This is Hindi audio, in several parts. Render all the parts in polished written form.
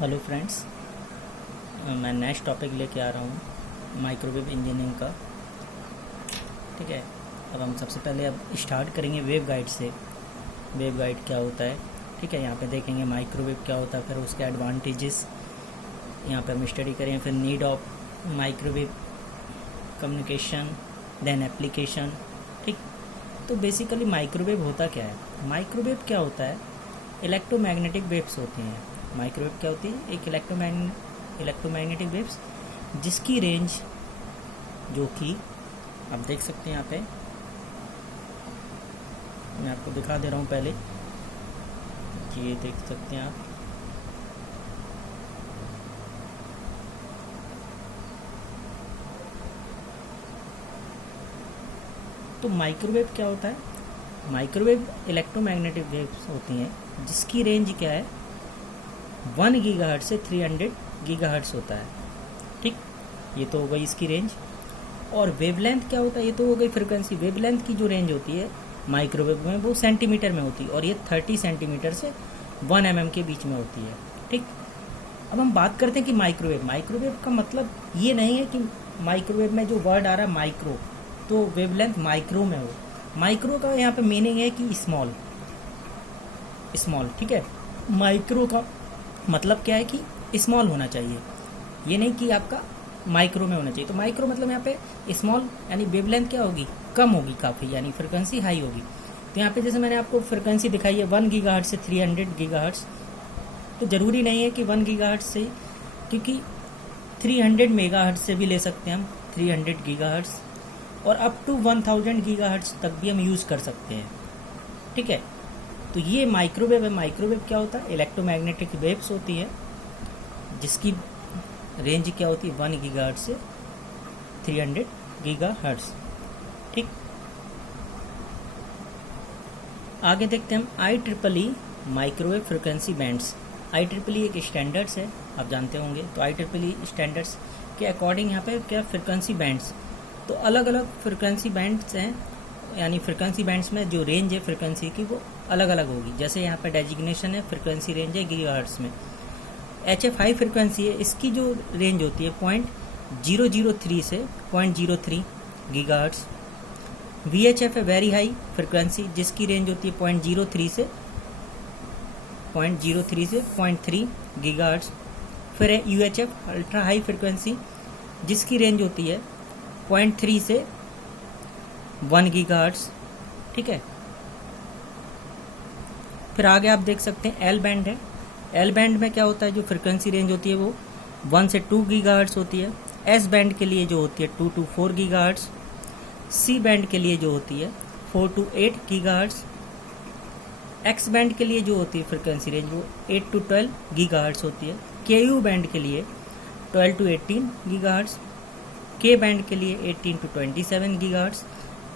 हेलो फ्रेंड्स, मैं नेक्स्ट टॉपिक लेके आ रहा हूँ माइक्रोवेव इंजीनियरिंग का। ठीक है, अब हम सबसे पहले अब स्टार्ट करेंगे वेव गाइड से। वेव गाइड क्या होता है, ठीक है, यहाँ पे देखेंगे माइक्रोवेव क्या होता है, फिर उसके एडवांटेजेस यहाँ पे हम स्टडी करेंगे, फिर need of microwave communication, then application. ठीक, तो बेसिकली माइक्रोवेव होता क्या है? माइक्रोवेव क्या होता है? इलेक्ट्रोमैग्नेटिक वेव्स होती हैं। माइक्रोवेव क्या होती है? एक इलेक्ट्रोमैग्नेटिक वेव्स जिसकी रेंज, जो कि आप देख सकते हैं यहाँ पे, मैं आपको दिखा दे रहा हूँ पहले, ये देख सकते हैं आप। तो माइक्रोवेव क्या होता है? माइक्रोवेव इलेक्ट्रोमैग्नेटिक वेव्स होती हैं जिसकी रेंज क्या है, 1 गीगाहर्ट्ज से 300 गीगाहर्ट्ज होता है। ठीक, ये तो हो गई इसकी रेंज। और वेवलेंथ क्या होता है? ये तो हो गई फ्रिक्वेंसी। वेवलेंथ की जो रेंज होती है माइक्रोवेव में वो सेंटीमीटर में होती है, और ये 30 सेंटीमीटर से 1 mm के बीच में होती है। ठीक, अब हम बात करते हैं कि माइक्रोवेव का मतलब ये नहीं है कि माइक्रोवेव में जो वर्ड आ रहा है माइक्रो, तो वेवलेंथ माइक्रो में हो। माइक्रो का यहाँ पे मीनिंग है कि स्मॉल। ठीक है, माइक्रो का मतलब क्या है कि स्मॉल होना चाहिए, ये नहीं कि आपका माइक्रो में होना चाहिए। तो माइक्रो मतलब यहाँ पे स्मॉल, यानी वेवलेंथ क्या होगी, कम होगी काफ़ी, यानी फ्रिक्वेंसी हाई होगी। तो यहाँ पे जैसे मैंने आपको फ्रिक्वेंसी दिखाई है 1 गीगाहर्ट्ज से 300 गीगाहर्ट्ज, तो ज़रूरी नहीं है कि 1 गीगाहर्ट्ज से, क्योंकि 300 मेगाहर्ट्ज से भी ले सकते हैं हम, 300 गीगाहर्ट्ज, और अप टू 1000 गीगाहर्ट्ज तक भी हम यूज़ कर सकते हैं। ठीक है, तो ये माइक्रोवेव है। माइक्रोवेव क्या होता है? इलेक्ट्रोमैग्नेटिक वेव्स होती है जिसकी रेंज क्या होती है, 1 गीगाहर्ट्ज से 300 गीगाहर्ट्ज। ठीक, आगे देखते हैं हम IEEE microwave frequency bands. IEEE एक स्टैंडर्ड्स है, आप जानते होंगे। तो IEEE स्टैंडर्ड्स के अकॉर्डिंग यहाँ पे क्या फ्रिक्वेंसी बैंड्स, तो अलग अलग फ्रिक्वेंसी बैंड्स हैं, यानी फ्रिक्वेंसी बैंड्स में जो रेंज है फ्रिक्वेंसी की वो अलग अलग होगी। जैसे यहाँ पे डेजिग्नेशन है, फ्रिक्वेंसी रेंज है गीगाहर्ट्ज में। HF हाई फ्रिक्वेंसी है, इसकी जो रेंज होती है 0.003 से 0.03 गीगाहर्ट्ज। VHF है वेरी हाई फ्रिक्वेंसी, जिसकी रेंज होती है 0.03 से 0.3 गीगाहर्ट्ज। फिर है UHF अल्ट्रा हाई फ्रिक्वेंसी, जिसकी रेंज होती है 0.3 से 1 गीगाहर्ट्ज। ठीक है, फिर आगे आप देख सकते हैं L बैंड है। L बैंड में क्या होता है, जो फ्रिक्वेंसी रेंज होती है वो 1 से 2 गीगाहर्ट्ज होती है। S बैंड के लिए जो होती है 2 to 4 गीगाहर्ट्ज। C बैंड के लिए जो होती है 4 to 8 गीगाहर्ट्ज। X बैंड के लिए जो होती है फ्रिक्वेंसी रेंज वो 8 to 12 गीगाहर्ट्ज होती है। KU बैंड के लिए 12 to 18 गीगाहर्ट्ज। K बैंड के लिए 18 to 27 गीगाहर्ट्ज।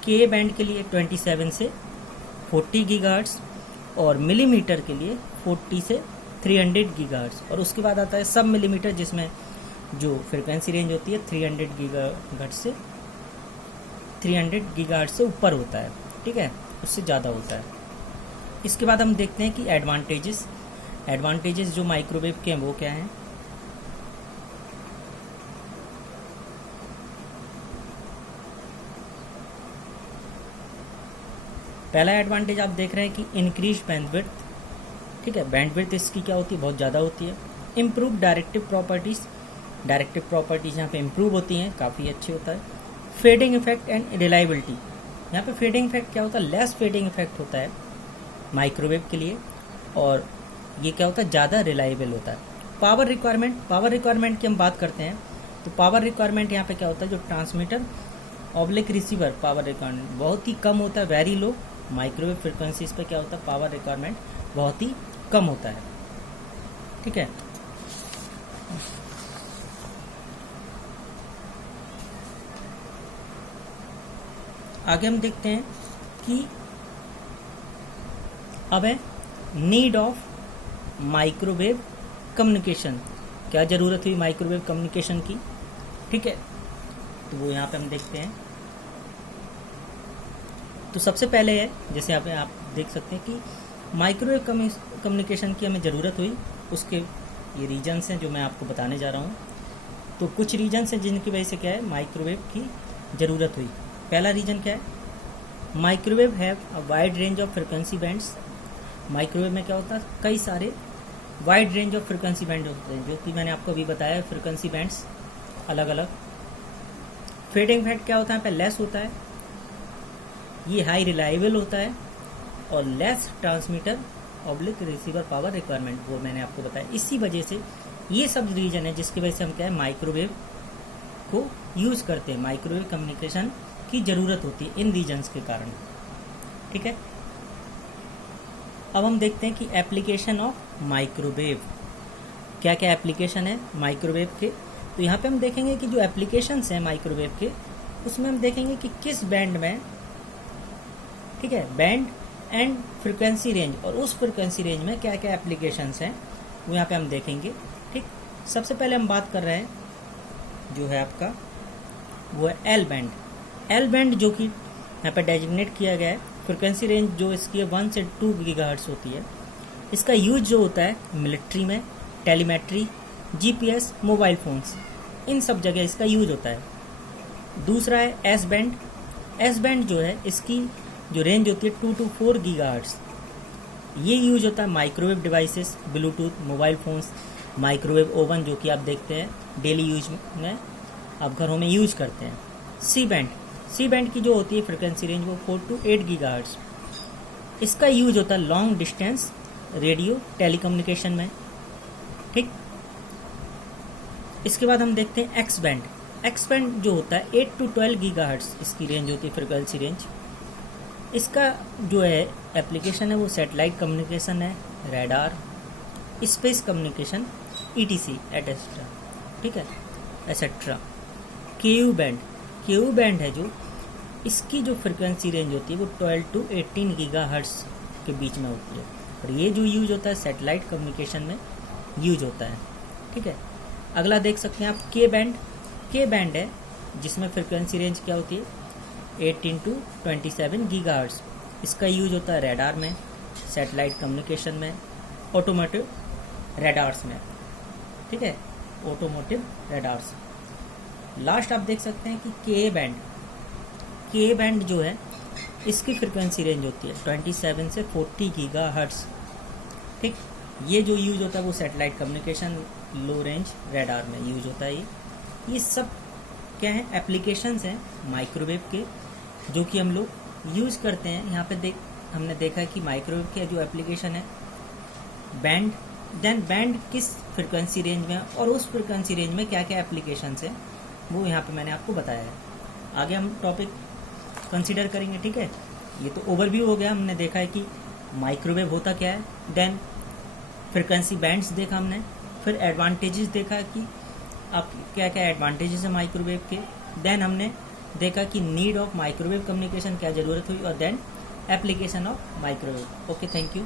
K बैंड के लिए 27 से 40 गीगाहर्ट्ज, और मिलीमीटर के लिए 40 से 300 गीगाहर्ट्ज। और उसके बाद आता है सब मिलीमीटर, जिसमें जो फ्रिक्वेंसी रेंज होती है 300 गीगाहर्ट्ज से ऊपर होता है। ठीक है, उससे ज़्यादा होता है। इसके बाद हम देखते हैं कि एडवांटेजेस जो माइक्रोवेव के हैं वो क्या हैं। पहला एडवांटेज आप देख रहे हैं कि इंक्रीज बैंडविड्थ। ठीक है, बैंडविड्थ इसकी क्या होती है, बहुत ज़्यादा होती है। इम्प्रूव डायरेक्टिव प्रॉपर्टीज़ यहाँ पे इम्प्रूव होती हैं, काफ़ी अच्छी होता है। फेडिंग इफेक्ट एंड रिलायबिलिटी, यहाँ पे फेडिंग इफेक्ट क्या होता है, लेस फेडिंग इफेक्ट होता है माइक्रोवेव के लिए, और ये क्या होता है, ज़्यादा रिलायबल होता है। पावर रिक्वायरमेंट की हम बात करते हैं, तो पावर रिक्वायरमेंट यहाँ पे क्या होता है, जो transmitter oblique receiver power requirement बहुत ही कम होता है, वेरी लो। माइक्रोवेव फ्रिक्वेंसीज पे क्या होता है, पावर रिक्वायरमेंट बहुत ही कम होता है। ठीक है, आगे हम देखते हैं कि अब है नीड ऑफ माइक्रोवेव कम्युनिकेशन, क्या ज़रूरत हुई माइक्रोवेव कम्युनिकेशन की। ठीक है, तो वो यहाँ पे हम देखते हैं। तो सबसे पहले है, जैसे आप देख सकते हैं कि माइक्रोवेव कम्युनिकेशन की हमें ज़रूरत हुई, उसके ये रीजन्स हैं जो मैं आपको बताने जा रहा हूँ। तो कुछ रीजन्स हैं जिनकी वजह से क्या है माइक्रोवेव की ज़रूरत हुई। पहला रीजन क्या है, microwave have a wide range of frequency bands. Microwave में क्या होता है, कई सारे wide range of frequency band होते हैं, जो कि मैंने आपको अभी बताया, फ्रिक्वेंसी बैंड्स अलग अलग। फेडिंग इफेक्ट क्या होता है, पे लेस होता है, ये हाई रिलायबल होता है, और less transmitter oblique receiver power requirement, वो मैंने आपको बताया। इसी वजह से ये सब रीजन है जिसकी वजह से हम क्या है माइक्रोवेव को यूज़ करते हैं, माइक्रोवेव कम्युनिकेशन की ज़रूरत होती है इन रीजन्स के कारण। ठीक है, अब हम देखते हैं कि एप्लीकेशन ऑफ माइक्रोवेव, क्या क्या एप्लीकेशन है माइक्रोवेव के। तो यहाँ पे हम देखेंगे कि जो एप्लीकेशंस हैं माइक्रोवेव के, उसमें हम देखेंगे कि किस बैंड में, ठीक है, बैंड एंड फ्रिक्वेंसी रेंज, और उस फ्रिक्वेंसी रेंज में क्या क्या एप्लीकेशंस हैं वो यहाँ पे हम देखेंगे। ठीक, सबसे पहले हम बात कर रहे हैं जो है आपका, वो है एल बैंड। एल बैंड जो कि यहाँ पे डेजिग्नेट किया गया है, फ्रिक्वेंसी रेंज जो इसकी है 1 से 2 गीगाहर्ट्ज़ होती है। इसका यूज जो होता है मिलिट्री में, टेलीमेट्री, जीपीएस, मोबाइल फ़ोन्स, इन सब जगह इसका यूज होता है। दूसरा है एस बैंड। एस बैंड जो है इसकी जो रेंज होती है 2 to 4 गीगाहर्ट्ज़। ये यूज होता है microwave devices, Bluetooth, mobile phones, microwave oven जो कि आप देखते हैं डेली यूज में, आप घरों में यूज करते हैं। सी बैंड, सी बैंड की जो होती है फ्रिक्वेंसी रेंज वो 4 to 8 गीगाहर्ट्ज़। इसका यूज होता है लॉन्ग डिस्टेंस रेडियो टेलीकम्युनिकेशन में। ठीक, इसके बाद हम देखते हैं एक्स बैंड। एक्स बैंड जो होता है 8 to 12 गीगाहर्ट्ज़ इसकी रेंज होती है, फ्रिक्वेंसी रेंज। इसका जो है एप्लीकेशन है वो सैटेलाइट कम्युनिकेशन है, radar, space communication, etc etcetera, ठीक है, एटसेट्रा। केयू बैंड, केयू बैंड है जो, इसकी जो फ्रिक्वेंसी रेंज होती है वो 12 to 18 गीगाहर्ट्ज़ के बीच में होती है, और ये जो यूज होता है सैटेलाइट कम्युनिकेशन में यूज होता है। ठीक है, अगला देख सकते हैं आप के बैंड। के बैंड है जिसमें फ्रिक्वेंसी रेंज क्या होती है 18 to 27 गीगाहर्ट्ज़। इसका यूज होता है रडार में, सैटेलाइट कम्युनिकेशन में, ऑटोमोटिव रडार्स में। ठीक है, ऑटोमोटिव रडार्स। लास्ट आप देख सकते हैं कि के बैंड। के बैंड जो है इसकी फ्रिक्वेंसी रेंज होती है 27 से 40 गीगाहर्ट्ज़। ठीक, ये जो यूज होता है वो सैटेलाइट कम्युनिकेशन, लो रेंज रडार में यूज होता है। ये सब क्या है एप्लीकेशंस हैं माइक्रोवेव के, जो कि हम लोग यूज़ करते हैं। यहाँ पे हमने देखा है कि माइक्रोवेव के जो एप्लीकेशन है बैंड, देन बैंड किस फ्रिक्वेंसी रेंज में, और उस फ्रिक्वेंसी रेंज में क्या क्या एप्लीकेशंस हैं वो यहाँ पे मैंने आपको बताया है। आगे हम टॉपिक कंसीडर करेंगे। ठीक है, ये तो ओवरव्यू हो गया, हमने देखा है कि माइक्रोवेव होता क्या है, देन फ्रिक्वेंसी बैंड्स देखा हमने, फिर एडवांटेजेस देखा कि आप क्या क्या एडवांटेजेस है माइक्रोवेव के, देन हमने देखा कि नीड ऑफ माइक्रोवेव कम्युनिकेशन क्या ज़रूरत हुई, और then application of microwave. Okay, thank you.